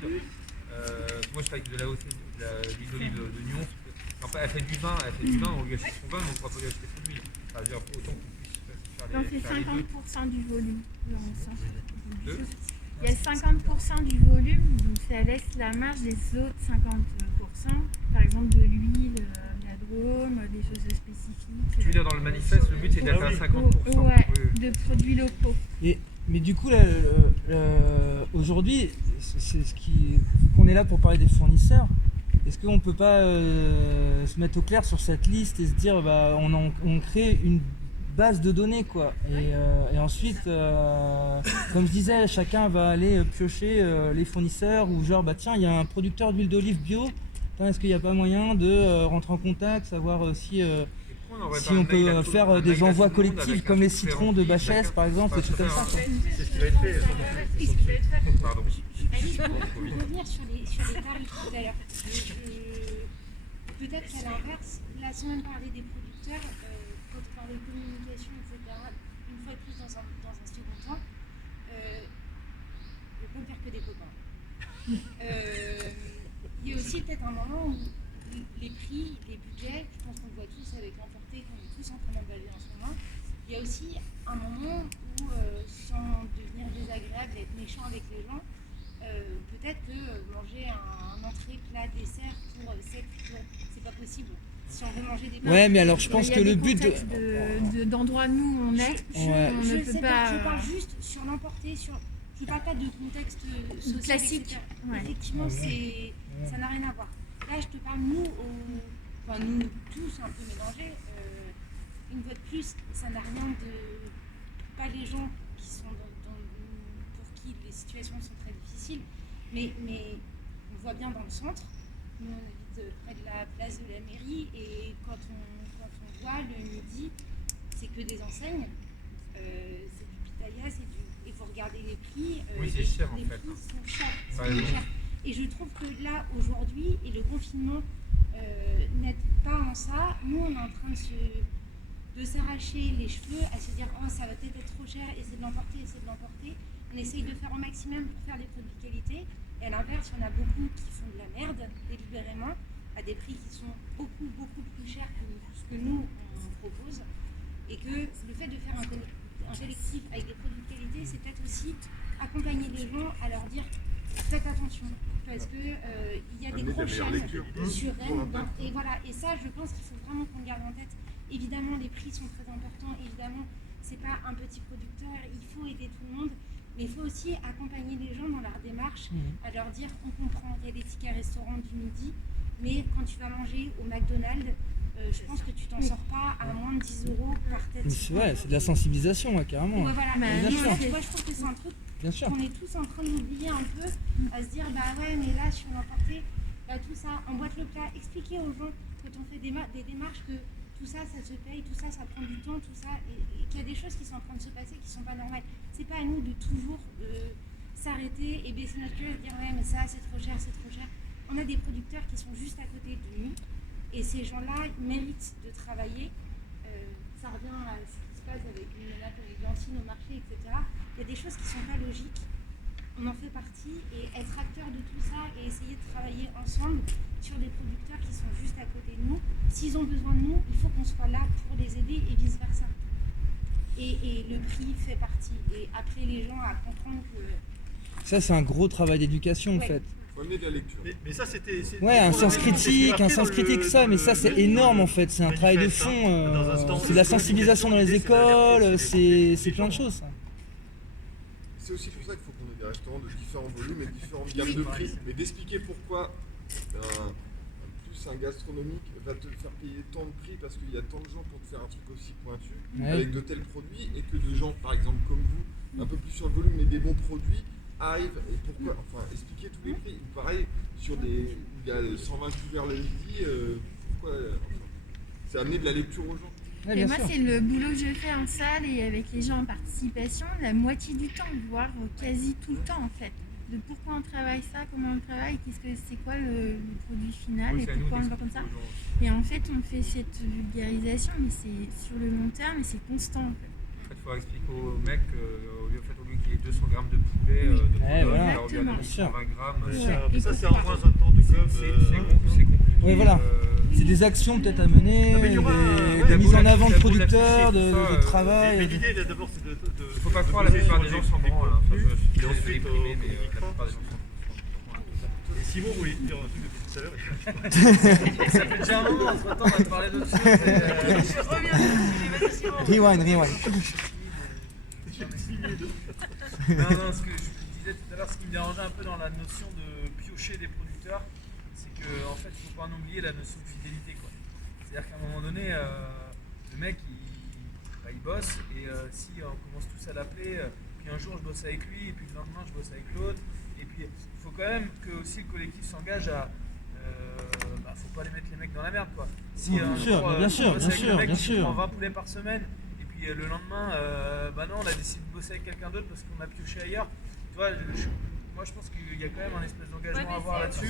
d'huile. Moi, je travaille avec de l'huile d'olive de Nyon. Enfin, elle fait du vin, on lui achète son vin, mais on ne pourra pas lui acheter son huile. C'est-à-dire autant qu'on puisse On fait faire les deux. 50% du volume. Dans le sens. Deux. Il y a 50% du volume, donc ça laisse la marge des autres 50%, par exemple de l'huile, de la drôme, des choses spécifiques. Tu veux dire dans le manifeste, le but c'est d'atteindre 50%. Ouais, de produits locaux. Mais du coup, là, aujourd'hui, c'est qu'on est là pour parler des fournisseurs. Est-ce qu'on ne peut pas se mettre au clair sur cette liste et se dire on crée une base de données quoi et ensuite comme je disais, chacun va aller piocher les fournisseurs ou genre tiens, il y a un producteur d'huile d'olive bio, est-ce qu'il n'y a pas moyen de rentrer en contact, savoir si on peut faire des envois collectifs comme les citrons de Bachès par exemple, des trucs comme ça quoi. C'est ce qui va être fait. Pardon. Pour revenir sur les tarifs tout à l'heure, peut-être qu'à l'inverse, là sans même parler des producteurs, quand on parle de communication, etc., une fois de plus dans un second temps, je ne peux me faire que des copains. Il y a aussi peut-être un moment où les prix, les budgets, je pense qu'on le voit tous avec l'emporté, qu'on est tous en train d'emballer en ce moment, il y a aussi un moment où, sans devenir désagréable, être méchant avec les gens, peut-être que manger un entrée, plat, dessert pour 7 jours, c'est pas possible. Si on veut manger des Ouais, mais alors je pense que le but d'endroits nous on est, on ne peut pas. Je parle juste sur l'emporter, je parle pas de contexte social classique. Ouais. Effectivement, ça n'a rien à voir. Là, je te parle nous tous un peu mélangés. Une fois de plus, ça n'a rien de pas les gens qui sont pour qui les situations sont très difficiles, mais on voit bien dans le centre. Nous, on habite près de la place de la mairie et quand on voit le midi, c'est que des enseignes, c'est du pitaya, et vous regardez les prix, oui, c'est cher en fait. Les prix sont chers, Et je trouve que là, aujourd'hui, et le confinement n'aide pas en ça, nous on est en train de s'arracher les cheveux, à se dire oh ça va peut-être être trop cher, essayer de l'emporter. On essaye de faire au maximum pour faire des produits de qualité. Et à l'inverse, il y en a beaucoup qui font de la merde délibérément à des prix qui sont beaucoup plus chers que ce que nous on propose. Et que le fait de faire un collectif avec des produits de qualité, c'est peut-être aussi accompagner les gens à leur dire faites attention parce que il y a des grosses chaînes sur Rennes. Et voilà, et ça je pense qu'il faut vraiment qu'on garde en tête. Évidemment, les prix sont très importants, évidemment, c'est pas un petit producteur, il faut aider tout le monde. Mais il faut aussi accompagner les gens dans leur démarche, à leur dire on comprend, il y a des tickets restaurants du midi, mais quand tu vas manger au McDonald's, je pense que tu t'en sors pas à moins de 10 € par tête. Ouais, c'est de la sensibilisation, carrément. Ouais, voilà. Bien sûr. Tu vois, je trouve que c'est un truc qu'on est tous en train d'oublier un peu, à se dire ouais, mais là, sur l'emporté, tout ça, emboîte le plat, expliquer aux gens quand on fait des démarches que tout ça, ça se paye, tout ça, ça prend du temps, tout ça, et qu'il y a des choses qui sont en train de se passer qui sont pas normales. C'est pas à nous de toujours s'arrêter et baisser notre gueule et dire ouais mais ça c'est trop cher. On a des producteurs qui sont juste à côté de nous et ces gens-là méritent de travailler. Ça revient à ce qui se passe avec une menace avec Gantine au marché, etc. Il y a des choses qui sont pas logiques. On en fait partie et être acteur de tout ça et essayer de travailler ensemble sur des producteurs qui sont juste à côté de nous. S'ils ont besoin de nous, il faut qu'on soit là pour les aider et vice versa. Et le prix fait partie. Et après les gens à comprendre que... Ça c'est un gros travail d'éducation en fait. Faut amener de la lecture. Mais ça c'était... Ouais, un sens critique, ça, mais ça c'est énorme en fait, c'est un travail de fond, c'est de la sensibilisation dans les écoles, c'est plein de choses ça. C'est aussi pour ça qu'il faut qu'on ait des restaurants de différents volumes et différentes gammes de prix, mais d'expliquer pourquoi un gastronomique va te faire payer tant de prix parce qu'il y a tant de gens pour te faire un truc aussi pointu avec de tels produits et que de gens, par exemple comme vous, un peu plus sur le volume mais des bons produits arrivent et pourquoi, enfin expliquer tous les prix. Ou pareil, sur des, il y a 120 couverts le midi, pourquoi, c'est amener de la lecture aux gens. Et moi, c'est le boulot que je fais en salle et avec les gens en participation, la moitié du temps, voire quasi tout le temps en fait. De pourquoi on travaille ça, comment on le travaille, c'est quoi le produit final et pourquoi on le voit comme ça. Et en fait, on fait cette vulgarisation, mais c'est sur le long terme et c'est constant en fait. En fait, il faut expliquer aux mecs, au lieu qu'il y ait 200 grammes de poulet, de Ouais, voilà. alors lui, on a mis Exactement. 120 grammes. Ouais. Ça, c'est en moins un temps de com. C'est compliqué. Ouais, voilà. C'est des actions peut-être à mener, Ah, mais il y aura des mises en avant de la boule producteurs, affichée, tout ça, de travail. Mais l'idée, là, d'abord, c'est de. Faut pas croire, la plupart des gens s'en branlent. Enfin, je suis Et ensuite, déprimé, mais on la plupart des gens s'en branlent. Et Simon voulait dire un truc depuis tout à l'heure. Ça fait déjà un moment, entre-temps, on va te parler d'autre chose. Je reviens dessus, vas-y, Simon. Rewind. Non, ce que je disais tout à l'heure, ce qui me dérangeait un peu dans la notion de piocher des producteurs, c'est qu'en fait, il ne faut pas en oublier la notion de fidélité, quoi. C'est-à-dire qu'à un moment donné, le mec, il bosse, et si on commence tous à l'appeler, puis un jour je bosse avec lui, et puis le lendemain je bosse avec l'autre, et puis il faut quand même que aussi le collectif s'engage à... faut pas les mettre les mecs dans la merde, quoi. Si Bien un sûr, jour, bien on sûr, bosse bien avec sûr, le mec bien qui sûr. prend 20 poulets par semaine, et puis le lendemain, non, on a décidé de bosser avec quelqu'un d'autre parce qu'on a pioché ailleurs. Tu vois, moi je pense qu'il y a quand même un espèce d'engagement à avoir là-dessus.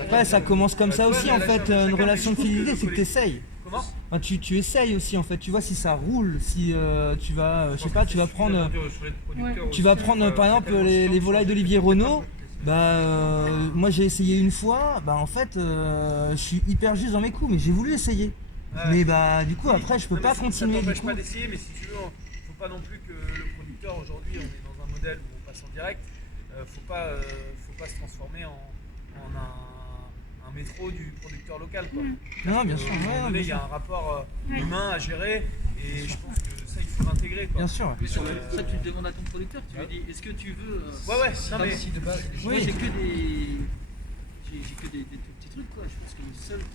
Après, ça commence comme ça Ouais, aussi mais en là, fait, chacun- une relation de je trouve que fidélité, le c'est que tu essayes. Comment? Enfin, tu essayes aussi en fait, tu vois si ça roule, si tu vas, je sais pas, tu vas prendre par exemple les volailles d'Olivier Renaud. Moi j'ai essayé une fois, en fait je suis hyper juste dans mes coups, mais j'ai voulu essayer. Ouais. Mais du coup après je peux pas continuer Ça du t'empêche coup. pas d'essayer, mais si tu veux, faut pas non plus que le producteur, aujourd'hui, on est dans un modèle où on passe en direct, faut pas se transformer en un métro du producteur local, quoi. Non, bien sûr, À un moment donné, il y a un rapport humain à gérer, et je pense que ça, il faut l'intégrer, quoi. Bien sûr. Mais sur ça, tu le demandes à ton producteur, tu lui dis est-ce que tu veux. Ouais, non, mais si de base, moi Oui. j'ai que des. J'ai que des tout petits trucs, quoi. Je pense que le seul qui.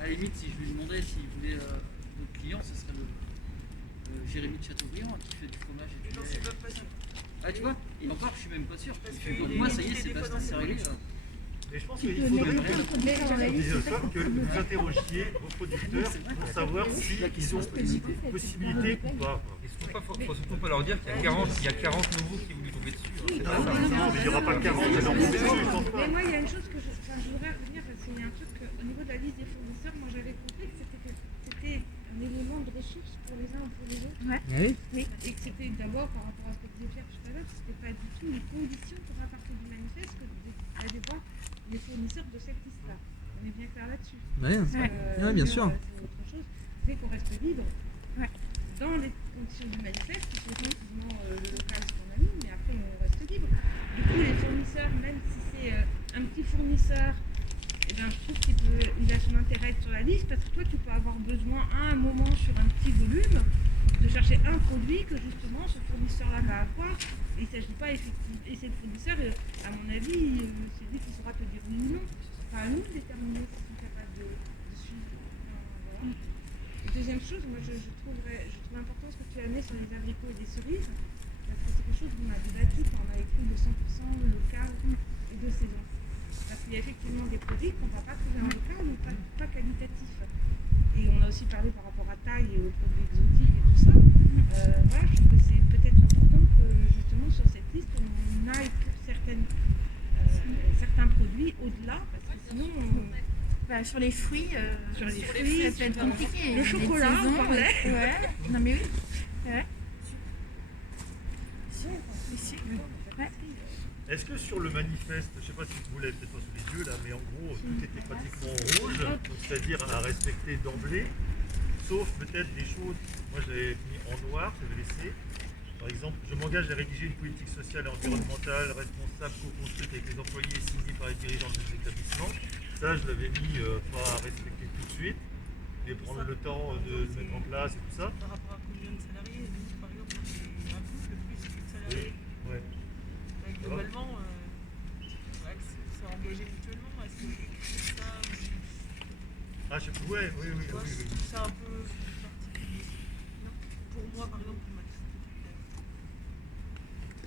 À la limite, si je lui demandais s'il voulait notre client, ce serait le Jérémy de Chateaubriand qui fait du fromage et du j'en lait. suis même pas sûr. Ah, tu vois. Et encore, je suis même pas sûr. Parce Donc, qu'il moi, est- ça y est, il est c'est des fois basta, dans c'est ses réglé. Mais je pense Tu qu'il peux faudrait mettre que un peu sur la liste, c'est pas que vous interrogiez vos producteurs pour savoir s'ils ont possibilité ou pas. Il faut surtout pas leur dire qu'il y a 40 nouveaux qui vont lui tomber dessus. Hein. C'est pas ça. Non, mais il n'y aura pas 40 à leur tomber dessus, je pense pas. Mais moi, il y a une chose que je voudrais revenir parce qu'il y a un truc au niveau de la liste des fournisseurs, moi j'avais compris que c'était un élément de ressource pour les uns ou pour les autres. Oui. Oui. Et que c'était d'abord par rapport à ce que disait Pierre tout à l'heure, c'était pas du tout les conditions pour faire partie du manifeste que d'aller voir les fournisseurs de cette liste-là. On est bien clair là-dessus. Ouais, bien sûr. C'est autre chose, c'est qu'on reste libre dans les conditions du manifeste, qui sont effectivement le local ce qu'on a mis, mais après on reste libre. Du coup, les fournisseurs, même si c'est un petit fournisseur, je trouve qu'il a son intérêt à être sur la liste parce que toi, tu peux avoir besoin à un moment sur un petit volume de chercher un produit que justement ce fournisseur-là va avoir. Et il ne s'agit pas effectivement. Et c'est le fournisseur, à mon avis, c'est lui qui saura te dire oui ou non. C'est pas à nous de déterminer si sont capables de suivre. Voilà. Et deuxième chose, moi je trouve important ce que tu as amené sur les abricots et les cerises, parce que c'est quelque chose qu'on a débattu quand on a écrit le 100% local et de saison. Parce qu'il y a effectivement des produits qu'on ne va pas trouver en local ou pas qualitatifs. Et on a aussi parlé par rapport à taille et aux produits exotiques et tout ça. Voilà, je trouve que c'est peut-être important que justement sur cette liste on aille pour certains produits au-delà, parce que sinon Sur les fruits, sur les ça fruits, peut être compliqué. le Les chocolat, saisons, on parlait. Ouais, non mais oui. Ouais. Est-ce que sur le manifeste, je ne sais pas si vous l'avez peut-être pas sous les yeux là, mais en gros tout était pratiquement en rouge, donc c'est-à-dire à respecter d'emblée, sauf peut-être des choses, moi je l'avais mis en noir, je l'ai laissé. Par exemple, je m'engage à rédiger une politique sociale et environnementale responsable, co-construite avec les employés et signée par les dirigeants des établissements. Ça, je l'avais mis pas à respecter tout de suite, mais prendre le temps de le mettre en place et tout ça. Par rapport à combien de salariés, par exemple, un couple plus de salariés. Ouais. Globalement, c'est engagé mutuellement. Est-ce que c'est ça Ah, je sais plus, oui. c'est un peu particulier. Non. Pour moi, par exemple, pour ma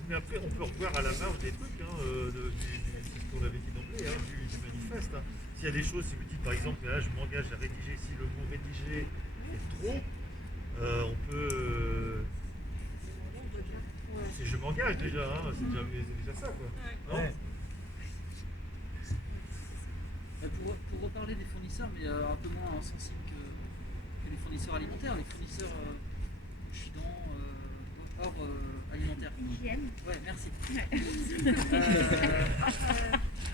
Mais après, on peut revoir à la marge des trucs, c'est ce qu'on avait dit d'emblée, du manifeste. S'il y a des choses, si vous dites par exemple, là je m'engage à rédiger, si le mot rédiger est trop, on peut. Si je m'engage déjà, c'est déjà ça quoi. Non Pour reparler des fournisseurs, mais un peu moins sensibles que les fournisseurs alimentaires, les fournisseurs hors alimentaire. Hygiène. Ouais, merci.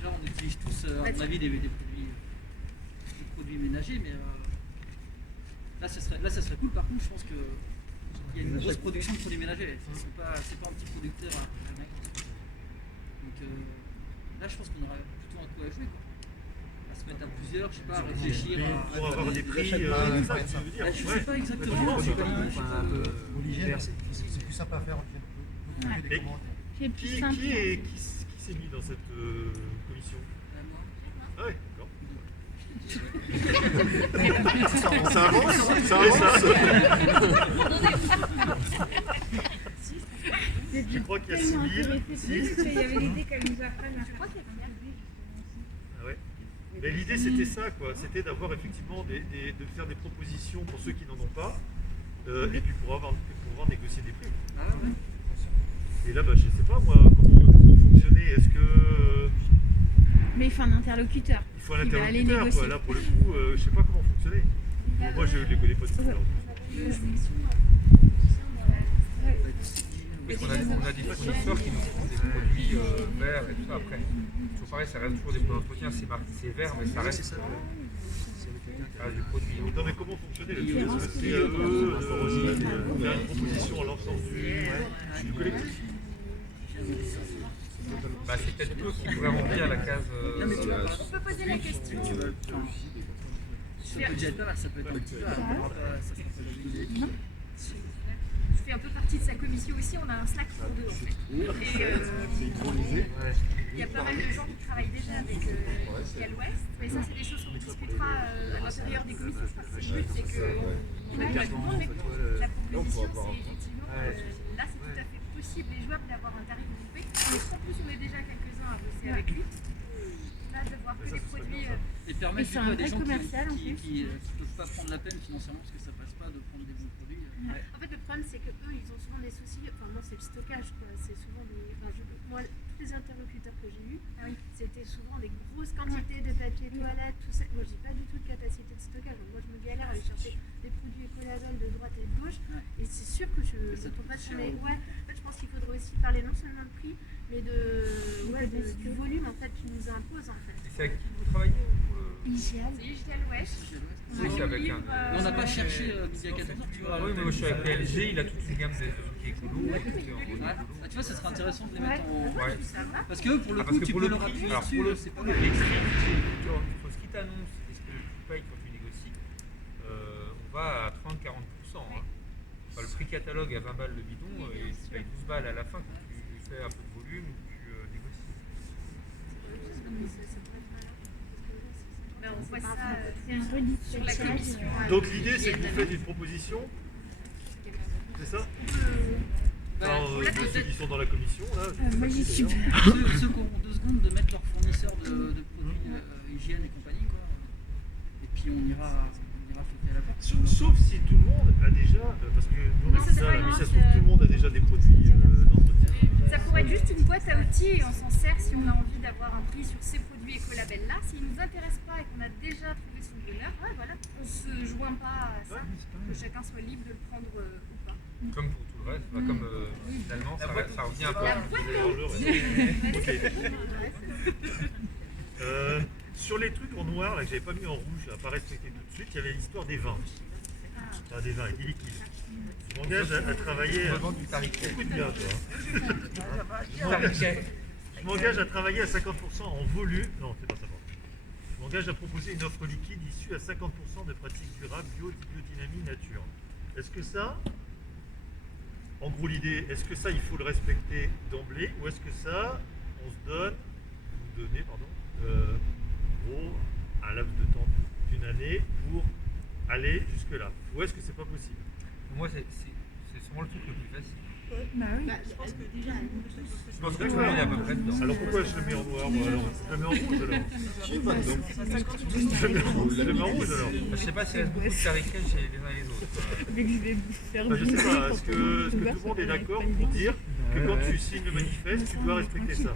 Là, on utilise tous, à mon avis, des produits ménagers, mais là, ça serait cool. Par contre, je pense qu'il y a une grosse production de produits ménagers. C'est pas un petit producteur. Donc là, je pense qu'on aura plutôt un coup à jouer, quoi. À se mettre à plusieurs, je sais pas, à réfléchir Pour avoir des prix, ça, tu veux dire. Je sais pas exactement. Pour l'hygiène, c'est plus simple à faire. Et C'est plus qui simple. s'est mis dans cette commission? Ah ouais, d'accord. Ça avance, ça avance. Je crois qu'il y a Tellement 6 000. intéressé qu'il y avait l'idée qu'elle nous apprenne à Je crois qu'il y a combien de Ah ouais. Mais l'idée c'était ça, quoi. C'était d'avoir effectivement de faire des propositions pour ceux qui n'en ont pas, et puis pour pouvoir négocier des prix. Ah ouais. Et là, bah, je sais pas moi comment fonctionner. Est-ce que Mais il faut un interlocuteur. il faut un Qui va aller interlocuteur, négocier. quoi. Là pour le coup, je sais pas comment fonctionner. Bon, moi je les connais pas du tout. alors. Oui, on a des fournisseurs qui nous font des produits verts et tout ça. Après, toujours pareil, ça reste toujours des produits d'entretien, c'est marqué, c'est vert, mais ça reste du produit. Non mais comment fonctionner là-dessus? Est-ce que c'est à eux de faire une proposition à l'ensemble du collectif? Bah, c'est peut-être eux qui pourraient remplir la case. On peut poser la question. Ça peut déjà être pas mal, ça peut être un petit peu. Ça sera pas l'obligé. Je fais un peu partie de sa commission aussi, on a un Slack pour deux en fait. Et il y a pas mal de gens qui travaillent déjà avec Gal West, mais ça c'est des choses qu'on discutera à l'intérieur des commissions. Le but c'est que on va dire à tout le monde, mais la proposition c'est effectivement, là c'est tout à fait possible et jouable d'avoir un tarif groupé. En plus on est déjà quelques-uns à bosser avec lui. Là de voir que des produits... Et permettre c'est du coup un à des vrai gens commercial, en qui peuvent pas prendre la peine financièrement parce que ça passe pas de prendre des bons produits. En fait, le problème, c'est que eux, ils ont souvent des soucis. Enfin, non, c'est le stockage, quoi. C'est souvent des. Enfin, moi, tous les interlocuteurs que j'ai eus, c'était souvent des grosses quantités de papier toilette, tout ça. Moi, j'ai pas du tout de capacité de stockage. Donc, moi, je me galère à aller chercher des produits écolabel de droite et de gauche. Et c'est sûr que je ne peux pas sur les. Ouais, en fait, je pense qu'il faudrait aussi parler non seulement de prix, mais du volume, en fait, qui nous impose, en fait. Et c'est avec qui vous travaillez Hygiène. C'est Gal West. Oui, c'est avec un. Mais on n'a pas cherché midi à 14h, tu vois. Oui, mais moi je suis avec PLG, il a toute une gamme de trucs écolo. Tout est en Ouais. Ah, tu vois, ça serait intéressant de les mettre en. Ouais. Parce que eux, pour le coup, tu peux leur appuyer alors dessus. pour le C'est pas prix, mal. les prix, entre ce qui t'annonce et ce que tu payes quand tu négocies, on va à 30-40%. Hein. Enfin, le prix catalogue à 20 balles le bidon et tu payes 12 balles à la fin quand tu fais un peu de volume ou que tu négocies. On voit ça C'est un peu sur la commission. Donc l'idée c'est que vous faites une proposition, c'est ça? Alors, ceux qui sont dans la commission là. Moi j'y suis pas. Ceux qui auront 2 secondes de mettre leur fournisseur de produits hygiène et compagnie, quoi. Et puis on ira flotter à la porte. Sauf si tout le monde a déjà, parce que nous on Non, a ça, dit c'est ça, pas mais grave, ça se trouve tout le monde a déjà des produits d'entretien. Ça pourrait être juste une boîte à outils et on s'en sert si on a envie d'avoir un prix sur ces produits écolabels là. S'ils ne nous intéressent pas et qu'on a déjà trouvé son bonheur, ouais, voilà, on se joint pas à ça, que chacun soit libre de le prendre ou pas. Comme pour tout le reste, bah, comme finalement ça revient un peu. La boîte Sur les trucs en noir là, que j'avais pas mis en rouge, à pas respecter tout de suite, il y avait l'histoire des vins. Enfin, des vins et des liquides. Je m'engage à travailler. Vraiment du tariquet. Écoute bien, toi. Je m'engage à travailler à 50% en volume. Non, c'est pas ça. Je m'engage à proposer une offre liquide issue à 50% de pratiques durables, biodynamie, nature. Est-ce que ça, en gros l'idée, est-ce que ça il faut le respecter d'emblée ou est-ce que ça, on se donne, vous donnez, pardon, en gros, un laps de temps d'une année pour aller jusque-là? Ou est-ce que c'est pas possible? Pour moi, c'est sûrement le truc le plus facile. Bah oui. Je pense que déjà, Je pense que tout le monde est à peu près dedans. Alors pourquoi je le mets en noir moi alors? Je le mets en rouge alors? Qui est pas dedans? Je le mets en rouge alors? Je sais pas s'il reste beaucoup de tariquets chez les uns et les autres. dès que je vais faire Je sais pas, est-ce que tout le monde est d'accord pour dire que quand tu signes le manifeste, tu dois respecter ça?